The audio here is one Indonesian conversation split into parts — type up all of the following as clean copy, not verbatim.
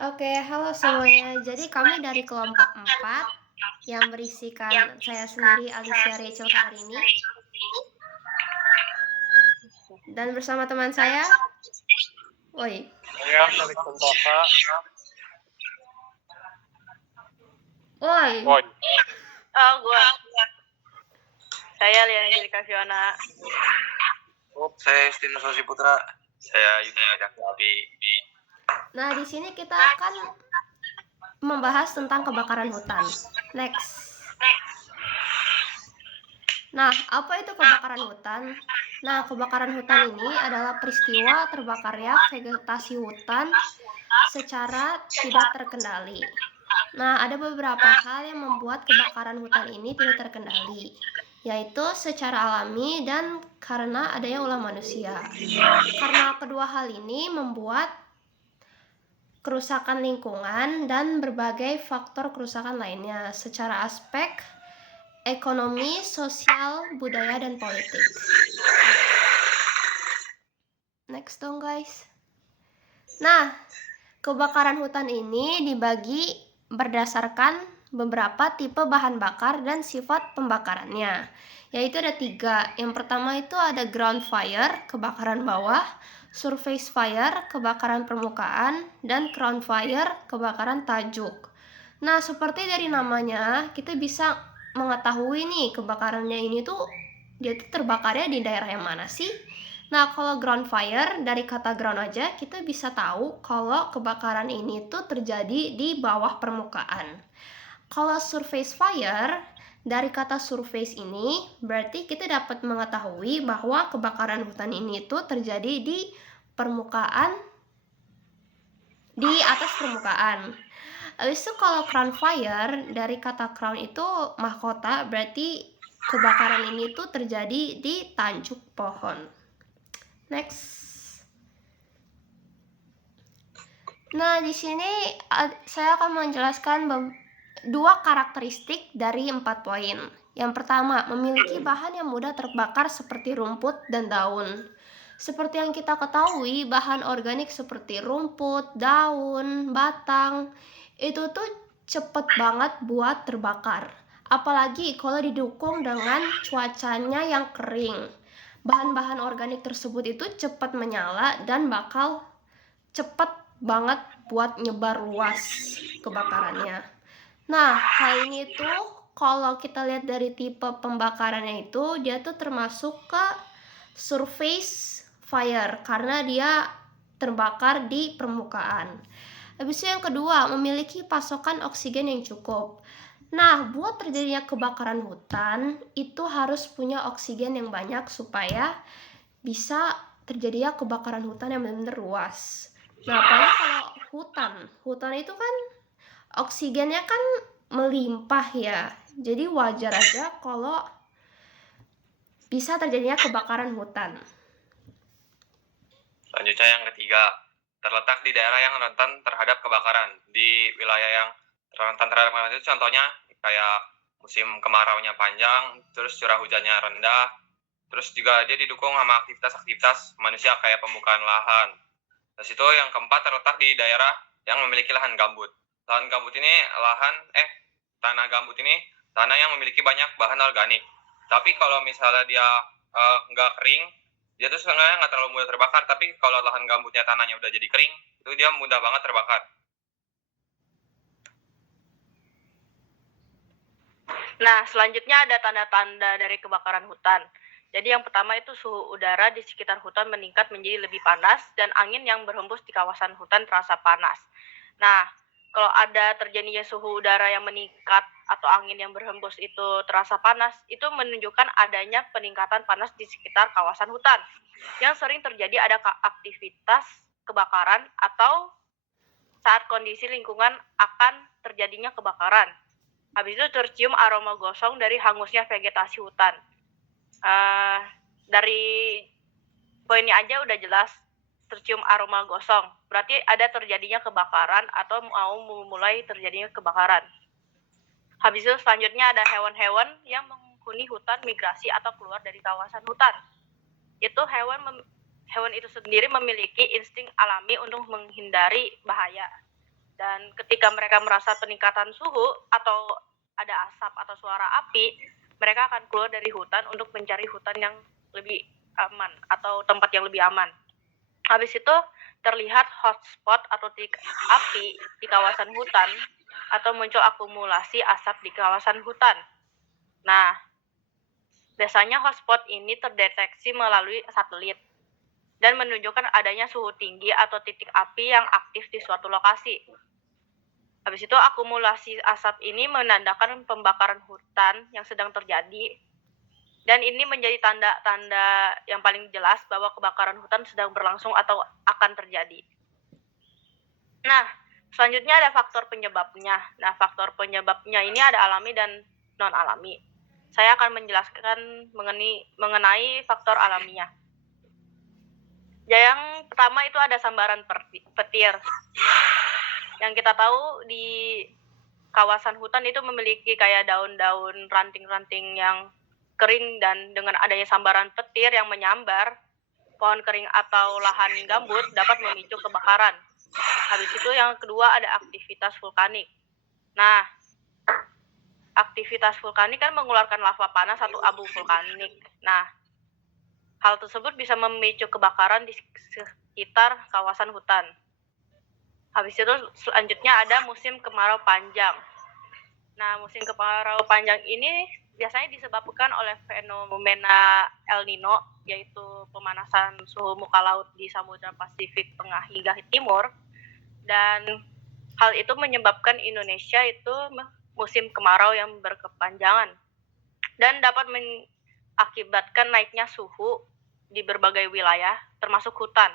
Oke, halo semuanya. Jadi kami dari kelompok 4 yang berisikan saya sendiri Alicia Rachel kabar ini dan bersama teman saya, woi, Saya Felix Sentosa. woi. Woi. Oh, saya Liana Angelika Fiona. Saya Justinus Putra. Saya Yudha Abi. Nah, di sini kita akan membahas tentang kebakaran hutan. Next. Nah, apa itu kebakaran hutan? Nah, kebakaran hutan ini adalah peristiwa terbakarnya vegetasi hutan secara tidak terkendali. Nah, ada beberapa hal yang membuat kebakaran hutan ini tidak terkendali, yaitu secara alami dan karena adanya ulah manusia. Karena kedua hal ini membuat kerusakan lingkungan dan berbagai faktor kerusakan lainnya secara aspek ekonomi, sosial, budaya, dan politik. Next dong guys. Nah, kebakaran hutan ini dibagi berdasarkan beberapa tipe bahan bakar dan sifat pembakarannya, yaitu ada 3. Yang pertama itu ada ground fire, kebakaran bawah, surface fire, kebakaran permukaan, dan crown fire, kebakaran tajuk. Nah, seperti dari namanya, kita bisa mengetahui nih kebakarannya ini tuh dia tuh terbakarnya di daerah yang mana sih? Nah, kalau ground fire, dari kata ground aja kita bisa tahu kalau kebakaran ini tuh terjadi di bawah permukaan. Kalau surface fire, dari kata surface ini berarti kita dapat mengetahui bahwa kebakaran hutan ini tuh terjadi di permukaan, di atas permukaan. Habis itu kalau crown fire, dari kata crown itu mahkota, berarti kebakaran ini tuh terjadi di tajuk pohon. Next. Nah, di sini saya akan menjelaskan 2 karakteristik dari 4 poin. Yang pertama, memiliki bahan yang mudah terbakar seperti rumput dan daun. Seperti yang kita ketahui, bahan organik seperti rumput, daun, batang, itu tuh cepet banget buat terbakar. Apalagi kalau didukung dengan cuacanya yang kering. Bahan-bahan organik tersebut itu cepat menyala dan bakal cepat banget buat nyebar luas kebakarannya. Nah, hal ini tuh kalau kita lihat dari tipe pembakarannya itu, dia tuh termasuk ke surface fire karena dia terbakar di permukaan. Habis itu yang kedua, memiliki pasokan oksigen yang cukup. Nah, buat terjadinya kebakaran hutan, itu harus punya oksigen yang banyak supaya bisa terjadinya kebakaran hutan yang benar-benar luas. Nah, apalagi kalau hutan itu kan oksigennya kan melimpah ya. Jadi wajar aja kalau bisa terjadinya kebakaran hutan. Selanjutnya yang ketiga, terletak di daerah yang rentan terhadap kebakaran. Di wilayah yang rentan terhadap kebakaran itu contohnya kayak musim kemaraunya panjang, terus curah hujannya rendah, terus juga dia didukung sama aktivitas-aktivitas manusia kayak pembukaan lahan. Terus itu yang keempat, terletak di daerah yang memiliki lahan gambut. Lahan gambut ini tanah gambut ini tanah yang memiliki banyak bahan organik. Tapi kalau misalnya dia nggak kering, dia tuh sebenarnya nggak terlalu mudah terbakar. Tapi kalau lahan gambutnya tanahnya udah jadi kering, itu dia mudah banget terbakar. Nah, selanjutnya ada tanda-tanda dari kebakaran hutan. Jadi yang pertama itu suhu udara di sekitar hutan meningkat menjadi lebih panas dan angin yang berhembus di kawasan hutan terasa panas. Nah, kalau ada terjadinya suhu udara yang meningkat atau angin yang berhembus itu terasa panas, itu menunjukkan adanya peningkatan panas di sekitar kawasan hutan. Yang sering terjadi ada aktivitas kebakaran atau saat kondisi lingkungan akan terjadinya kebakaran. Habis itu tercium aroma gosong dari hangusnya vegetasi hutan. Dari poinnya aja udah jelas tercium aroma gosong. Berarti ada terjadinya kebakaran atau mau memulai terjadinya kebakaran. Habis itu selanjutnya ada hewan-hewan yang menghuni hutan migrasi atau keluar dari kawasan hutan. Itu hewan itu sendiri memiliki insting alami untuk menghindari bahaya. Dan ketika mereka merasa peningkatan suhu atau ada asap atau suara api, mereka akan keluar dari hutan untuk mencari hutan yang lebih aman atau tempat yang lebih aman. Habis itu terlihat hotspot atau titik api di kawasan hutan atau muncul akumulasi asap di kawasan hutan. Nah, biasanya hotspot ini terdeteksi melalui satelit dan menunjukkan adanya suhu tinggi atau titik api yang aktif di suatu lokasi. Habis itu akumulasi asap ini menandakan pembakaran hutan yang sedang terjadi, dan ini menjadi tanda-tanda yang paling jelas bahwa kebakaran hutan sedang berlangsung atau akan terjadi. Nah, selanjutnya ada faktor penyebabnya. Nah, faktor penyebabnya ini ada alami dan non-alami. Saya akan menjelaskan mengenai faktor alaminya. Yang pertama itu ada sambaran petir. Yang kita tahu di kawasan hutan itu memiliki kayak daun-daun ranting-ranting yang kering, dan dengan adanya sambaran petir yang menyambar pohon kering atau lahan gambut dapat memicu kebakaran. Habis itu yang kedua ada aktivitas vulkanik. Nah, aktivitas vulkanik kan mengeluarkan lava panas atau abu vulkanik. Nah, hal tersebut bisa memicu kebakaran di sekitar kawasan hutan. Habis itu selanjutnya ada musim kemarau panjang. Nah, musim kemarau panjang ini biasanya disebabkan oleh fenomena El Nino, yaitu pemanasan suhu muka laut di Samudra Pasifik Tengah hingga Timur. Dan hal itu menyebabkan Indonesia itu musim kemarau yang berkepanjangan dan dapat mengakibatkan naiknya suhu di berbagai wilayah, termasuk hutan.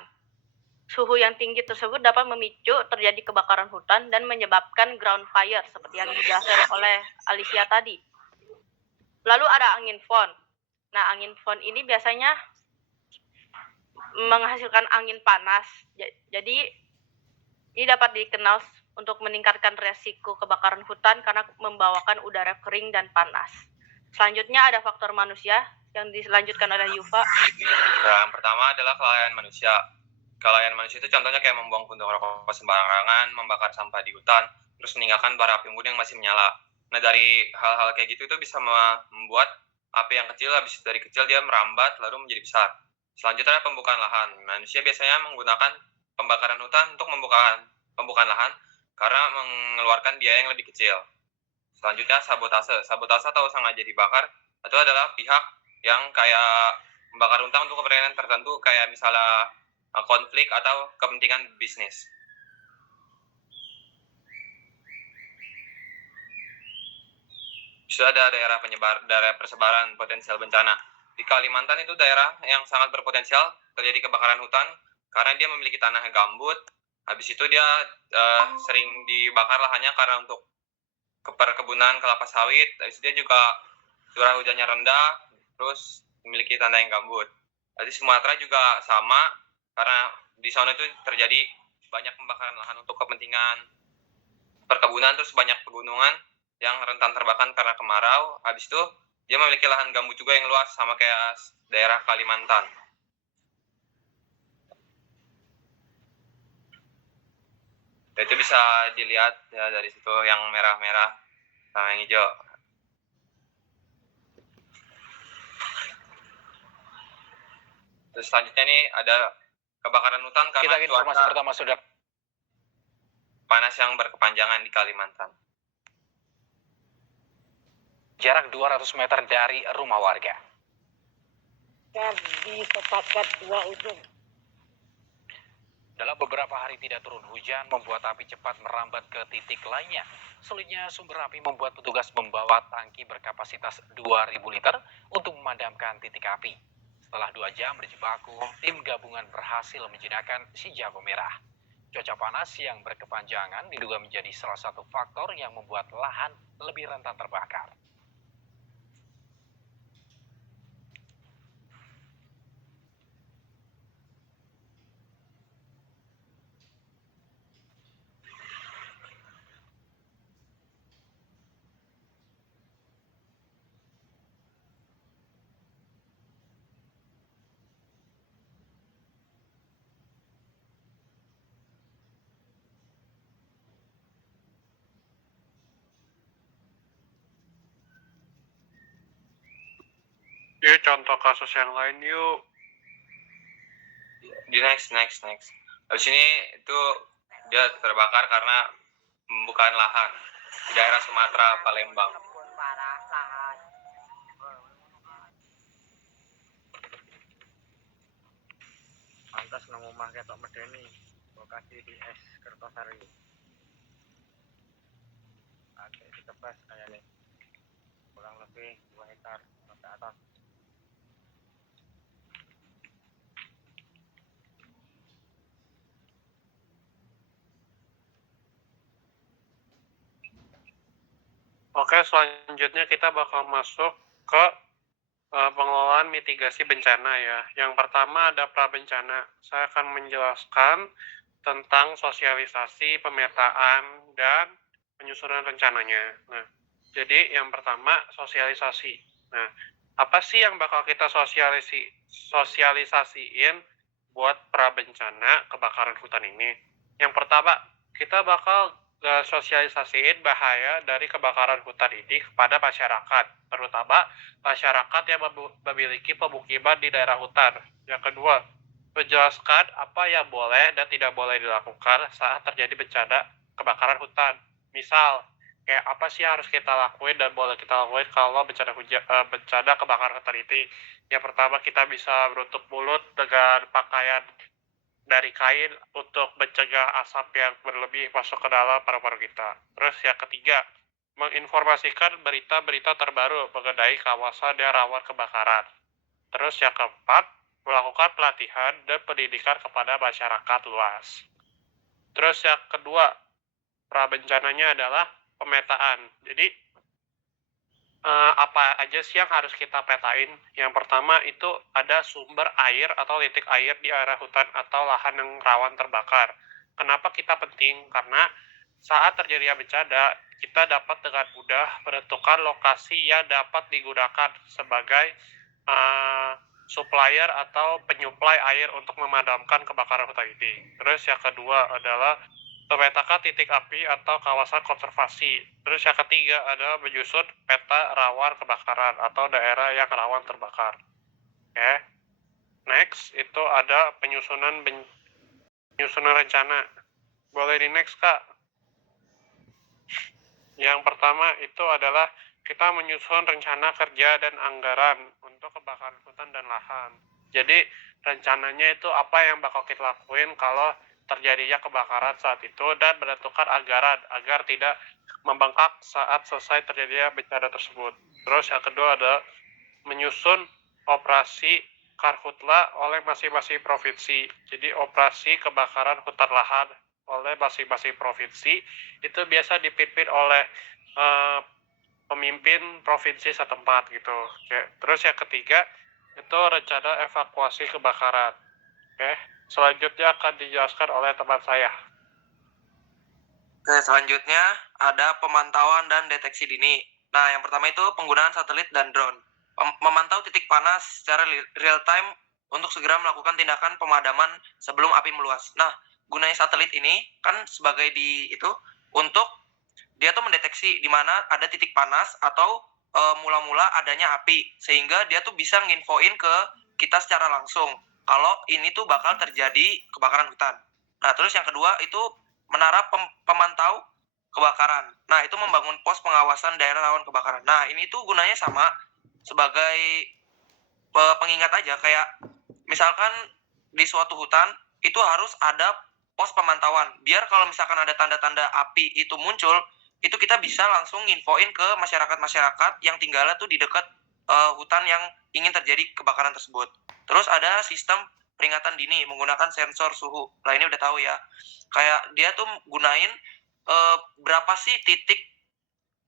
Suhu yang tinggi tersebut dapat memicu terjadi kebakaran hutan dan menyebabkan ground fire seperti yang dijelaskan oleh Alicia tadi. Lalu ada angin fon. Nah, angin fon ini biasanya menghasilkan angin panas. Jadi ini dapat dikenal untuk meningkatkan resiko kebakaran hutan karena membawakan udara kering dan panas. Selanjutnya ada faktor manusia yang dilanjutkan oleh Yuva. Yang pertama adalah kelalaian manusia. Kelalaian manusia itu contohnya kayak membuang puntung rokok sembarangan, membakar sampah di hutan, terus meninggalkan bara api unggun yang masih menyala. Nah, dari hal-hal kayak gitu itu bisa membuat api yang kecil, habis dari kecil dia merambat lalu menjadi besar. Selanjutnya pembukaan lahan. Manusia biasanya menggunakan pembakaran hutan untuk pembukaan lahan karena mengeluarkan biaya yang lebih kecil. Selanjutnya sabotase. Sabotase atau sengaja dibakar itu adalah pihak yang kayak membakar hutan untuk kepentingan tertentu, kayak misalnya konflik atau kepentingan bisnis. Sudah ada daerah persebaran potensial bencana. Di Kalimantan itu daerah yang sangat berpotensial terjadi kebakaran hutan karena dia memiliki tanah gambut. Habis itu dia sering dibakar lahannya karena untuk perkebunan kelapa sawit. Habis itu dia juga curah hujannya rendah, terus memiliki tanah yang gambut. Di Sumatera juga sama, karena di sana itu terjadi banyak pembakaran lahan untuk kepentingan perkebunan, terus banyak pegunungan yang rentan terbakar karena kemarau. Habis itu dia memiliki lahan gambut juga yang luas sama kayak daerah Kalimantan. Itu bisa dilihat ya dari situ yang merah-merah sama yang hijau. Terus selanjutnya nih ada kebakaran hutan karena kita informasi pertama sudah panas yang berkepanjangan di Kalimantan. Jarak 200 meter dari rumah warga. Di sepakat dua ujung. Dalam beberapa hari tidak turun hujan membuat api cepat merambat ke titik lainnya. Sulitnya sumber api membuat petugas membawa tangki berkapasitas 2.000 liter untuk memadamkan titik api. Setelah 2 jam berjibaku, tim gabungan berhasil menjinakkan si jago merah. Cuaca panas yang berkepanjangan diduga menjadi salah satu faktor yang membuat lahan lebih rentan terbakar. Yuk contoh kasus yang lain yuk. Di next. Habis ini itu dia terbakar karena pembukaan lahan di daerah Sumatera, Palembang. Pantas nang omah ketok medeni. Lokasi di es Kertosari. Oke, ditebas kayaknya. Kurang lebih 2 hektar sampai atas. Oke, selanjutnya kita bakal masuk ke pengelolaan mitigasi bencana ya. Yang pertama ada prabencana. Saya akan menjelaskan tentang sosialisasi, pemetaan, dan penyusunan rencananya. Nah, jadi yang pertama sosialisasi. Nah, apa sih yang bakal kita sosialisasiin buat prabencana kebakaran hutan ini? Yang pertama, kita bakal sosialisasiin bahaya dari kebakaran hutan ini kepada masyarakat, terutama masyarakat yang memiliki pemukiman di daerah hutan. Yang kedua, menjelaskan apa yang boleh dan tidak boleh dilakukan saat terjadi bencana kebakaran hutan. Misal, kayak apa sih yang harus kita lakuin dan boleh kita lakuin kalau bencana kebakaran hutan ini. Yang pertama, kita bisa menutup mulut dengan pakaian dari kain untuk mencegah asap yang berlebih masuk ke dalam paru-paru kita. Terus yang ketiga, menginformasikan berita-berita terbaru mengenai kawasan yang rawan kebakaran. Terus yang keempat, melakukan pelatihan dan pendidikan kepada masyarakat luas. Terus yang kedua, prabencananya adalah pemetaan. Jadi, apa aja sih yang harus kita petain? Yang pertama itu ada sumber air atau titik air di area hutan atau lahan yang rawan terbakar. Kenapa kita penting? Karena saat terjadi bencana, kita dapat dengan mudah menentukan lokasi yang dapat digunakan sebagai supplier atau penyuplai air untuk memadamkan kebakaran hutan ini. Terus yang kedua adalah memetakan titik api atau kawasan konservasi. Terus yang ketiga adalah menyusun peta rawan kebakaran atau daerah yang rawan terbakar. Oke. Next itu ada penyusunan rencana. Boleh di next, Kak. Yang pertama itu adalah kita menyusun rencana kerja dan anggaran untuk kebakaran hutan dan lahan. Jadi rencananya itu apa yang bakal kita lakuin kalau terjadinya kebakaran saat itu dan menentukan anggaran agar tidak membengkak saat selesai terjadinya bencana tersebut. Terus yang kedua adalah menyusun operasi karhutla oleh masing-masing provinsi. Jadi operasi kebakaran hutan lahan oleh masing-masing provinsi itu biasa dipimpin oleh pemimpin provinsi setempat gitu. Oke. Terus yang ketiga itu rencana evakuasi kebakaran. Oke. Selanjutnya akan dijelaskan oleh teman saya. Oke, selanjutnya ada pemantauan dan deteksi dini. Nah, yang pertama itu penggunaan satelit dan drone. Memantau titik panas secara real time untuk segera melakukan tindakan pemadaman sebelum api meluas. Nah, gunanya satelit ini kan sebagai untuk dia tuh mendeteksi di mana ada titik panas atau mula-mula adanya api, sehingga dia tuh bisa nginfoin ke kita secara langsung kalau ini tuh bakal terjadi kebakaran hutan. Nah, terus yang kedua itu menara pemantau kebakaran. Nah, itu membangun pos pengawasan daerah rawan kebakaran. Nah, ini tuh gunanya sama sebagai pengingat aja, kayak misalkan di suatu hutan itu harus ada pos pemantauan. Biar kalau misalkan ada tanda-tanda api itu muncul, itu kita bisa langsung nginfoin ke masyarakat-masyarakat yang tinggalnya tuh di dekat hutan yang ingin terjadi kebakaran tersebut. Terus ada sistem peringatan dini menggunakan sensor suhu. Nah, ini udah tahu ya. Kayak dia tuh gunain berapa sih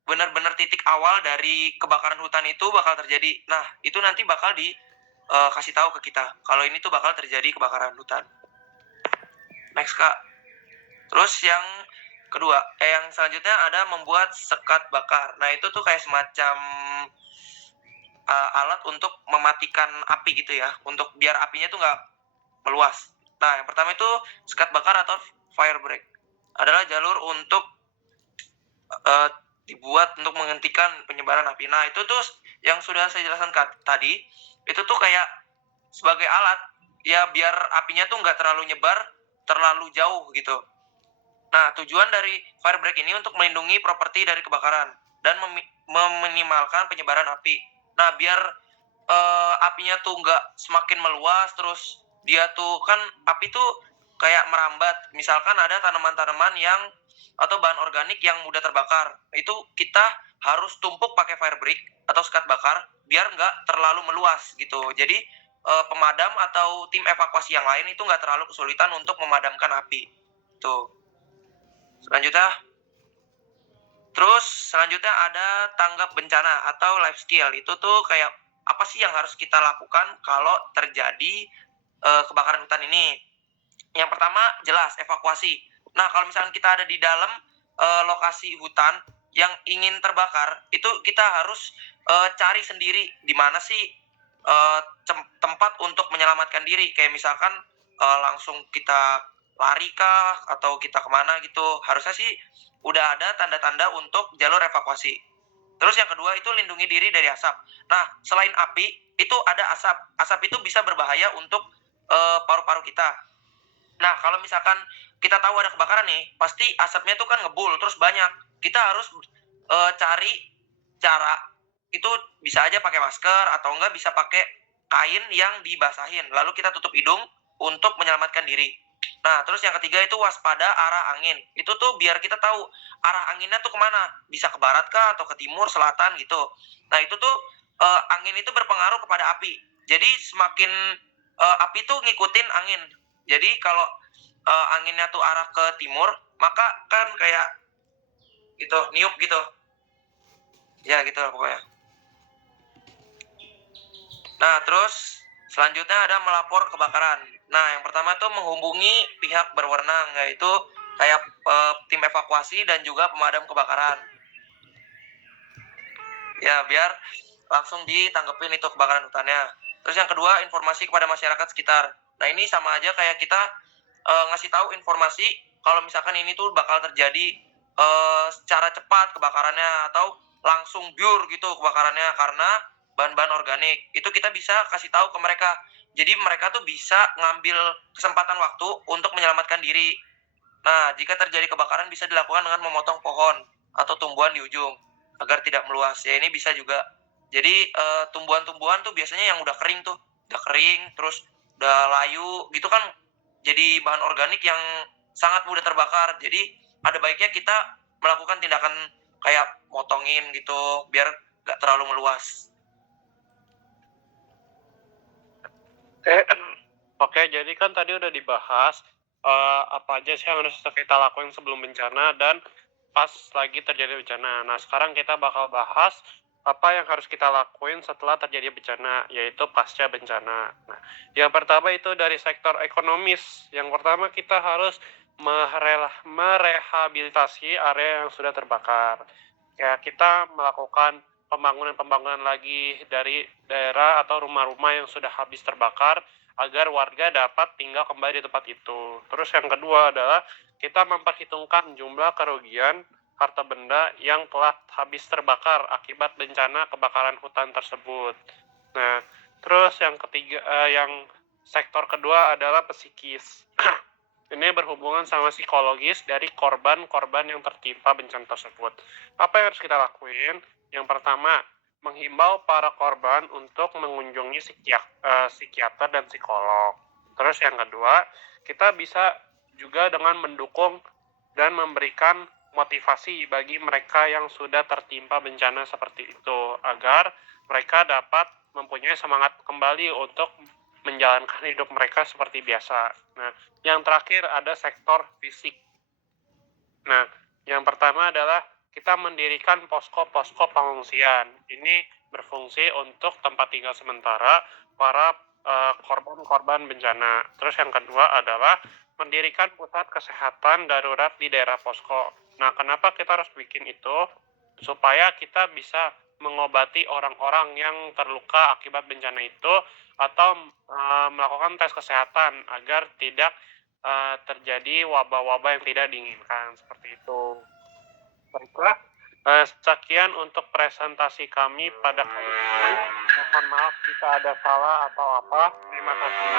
benar-benar titik awal dari kebakaran hutan itu bakal terjadi. Nah, itu nanti bakal kasih tahu ke kita kalau ini tuh bakal terjadi kebakaran hutan. Next, Kak. Terus yang kedua, yang selanjutnya ada membuat sekat bakar. Nah, itu tuh kayak semacam alat untuk mematikan api gitu ya, untuk biar apinya tuh nggak meluas. Nah, yang pertama itu sekat bakar atau fire break. Adalah jalur untuk dibuat untuk menghentikan penyebaran api. Nah, itu tuh yang sudah saya jelaskan tadi, itu tuh kayak sebagai alat, ya biar apinya tuh nggak terlalu nyebar, terlalu jauh gitu. Nah, tujuan dari fire break ini untuk melindungi properti dari kebakaran dan meminimalkan penyebaran api. Nah, biar apinya tuh nggak semakin meluas, terus dia tuh kan api tuh kayak merambat. Misalkan ada tanaman-tanaman yang atau bahan organik yang mudah terbakar, itu kita harus tumpuk pakai fire break atau sekat bakar biar nggak terlalu meluas gitu. Jadi pemadam atau tim evakuasi yang lain itu nggak terlalu kesulitan untuk memadamkan api. Tuh. Selanjutnya ada tanggap bencana atau life skill. Itu tuh kayak apa sih yang harus kita lakukan kalau terjadi kebakaran hutan ini? Yang pertama jelas evakuasi. Nah, kalau misalkan kita ada di dalam lokasi hutan yang ingin terbakar, itu kita harus cari sendiri di mana sih tempat untuk menyelamatkan diri. Kayak misalkan langsung kita lari kah atau kita kemana gitu. Harusnya sih udah ada tanda-tanda untuk jalur evakuasi. Terus yang kedua itu lindungi diri dari asap. Nah, selain api, itu ada asap. Asap itu bisa berbahaya untuk paru-paru kita. Nah, kalau misalkan kita tahu ada kebakaran nih, pasti asapnya tuh kan ngebul, terus banyak. Kita harus cari cara, itu bisa aja pakai masker, atau enggak bisa pakai kain yang dibasahin. Lalu kita tutup hidung untuk menyelamatkan diri. Nah, terus yang ketiga itu waspada arah angin. Itu tuh biar kita tahu arah anginnya tuh kemana. Bisa ke barat kah, atau ke timur, selatan gitu. Nah, itu tuh angin itu berpengaruh kepada api. Jadi semakin api tuh ngikutin angin. Jadi kalau anginnya tuh arah ke timur, maka kan kayak gitu, niup gitu. Ya gitu lah pokoknya. Nah, terus selanjutnya ada melapor kebakaran. Nah, yang pertama tuh menghubungi pihak berwenang, yaitu kayak tim evakuasi dan juga pemadam kebakaran. Ya, biar langsung ditanggepin itu kebakaran hutannya. Terus yang kedua, informasi kepada masyarakat sekitar. Nah, ini sama aja kayak kita ngasih tahu informasi kalau misalkan ini tuh bakal terjadi secara cepat kebakarannya atau langsung biur gitu kebakarannya karena bahan-bahan organik. Itu kita bisa kasih tahu ke mereka. Jadi mereka tuh bisa ngambil kesempatan waktu untuk menyelamatkan diri. Nah, jika terjadi kebakaran bisa dilakukan dengan memotong pohon atau tumbuhan di ujung agar tidak meluas. Ya, ini bisa juga. Jadi tumbuhan-tumbuhan tuh biasanya yang udah kering terus udah layu gitu kan, jadi bahan organik yang sangat mudah terbakar. Jadi ada baiknya kita melakukan tindakan kayak motongin gitu biar gak terlalu meluas. Oke, jadi kan tadi udah dibahas apa aja sih yang harus kita lakuin sebelum bencana dan pas lagi terjadi bencana. Nah, sekarang kita bakal bahas apa yang harus kita lakuin setelah terjadi bencana, yaitu pasca bencana. Nah, yang pertama itu dari sektor ekonomis. Yang pertama kita harus merehabilitasi area yang sudah terbakar. Ya, kita melakukan pembangunan lagi dari daerah atau rumah-rumah yang sudah habis terbakar agar warga dapat tinggal kembali di tempat itu. Terus yang kedua adalah kita memperhitungkan jumlah kerugian harta benda yang telah habis terbakar akibat bencana kebakaran hutan tersebut. Nah, terus yang ketiga, yang sektor kedua adalah psikis. Ini berhubungan sama psikologis dari korban-korban yang tertimpa bencana tersebut. Apa yang harus kita lakuin? Yang pertama, menghimbau para korban untuk mengunjungi psikiater dan psikolog. Terus yang kedua, kita bisa juga dengan mendukung dan memberikan motivasi bagi mereka yang sudah tertimpa bencana seperti itu agar mereka dapat mempunyai semangat kembali untuk menjalankan hidup mereka seperti biasa. Nah, yang terakhir ada sektor fisik. Nah, yang pertama adalah kita mendirikan posko-posko pengungsian. Ini berfungsi untuk tempat tinggal sementara para korban-korban bencana. Terus yang kedua adalah mendirikan pusat kesehatan darurat di daerah posko. Nah, kenapa kita harus bikin itu? Supaya kita bisa mengobati orang-orang yang terluka akibat bencana itu atau melakukan tes kesehatan agar tidak terjadi wabah-wabah yang tidak diinginkan seperti itu. Baiklah, sekian Sekian untuk presentasi kami pada kali ini. Mohon maaf jika ada salah atau apa. Terima kasih.